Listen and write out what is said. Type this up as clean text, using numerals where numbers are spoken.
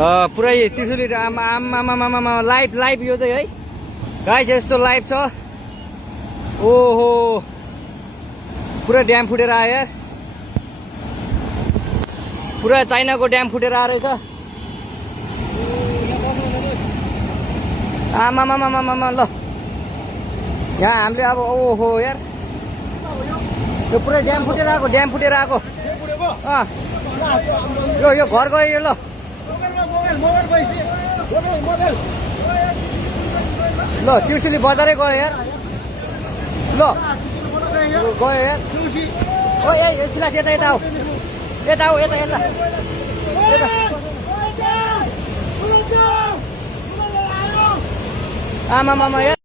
पुरै त्रिशुली आमा live live यो चाहिँ है गाइस यस्तो लाइभ छ ओहो पुरा ड्याम फुटेर आयो यार पुरा चाइनाको ड्याम फुटेर आएर छ आमा ल यहाँ हामीले अब ओहो यार यो पुरै ड्याम फुटेर आएको यो घर गयो यो ल ल त्रिशुली बजारै गयो यार ल गयो यार ओ ए सिलास यता आऊ यता आमा यार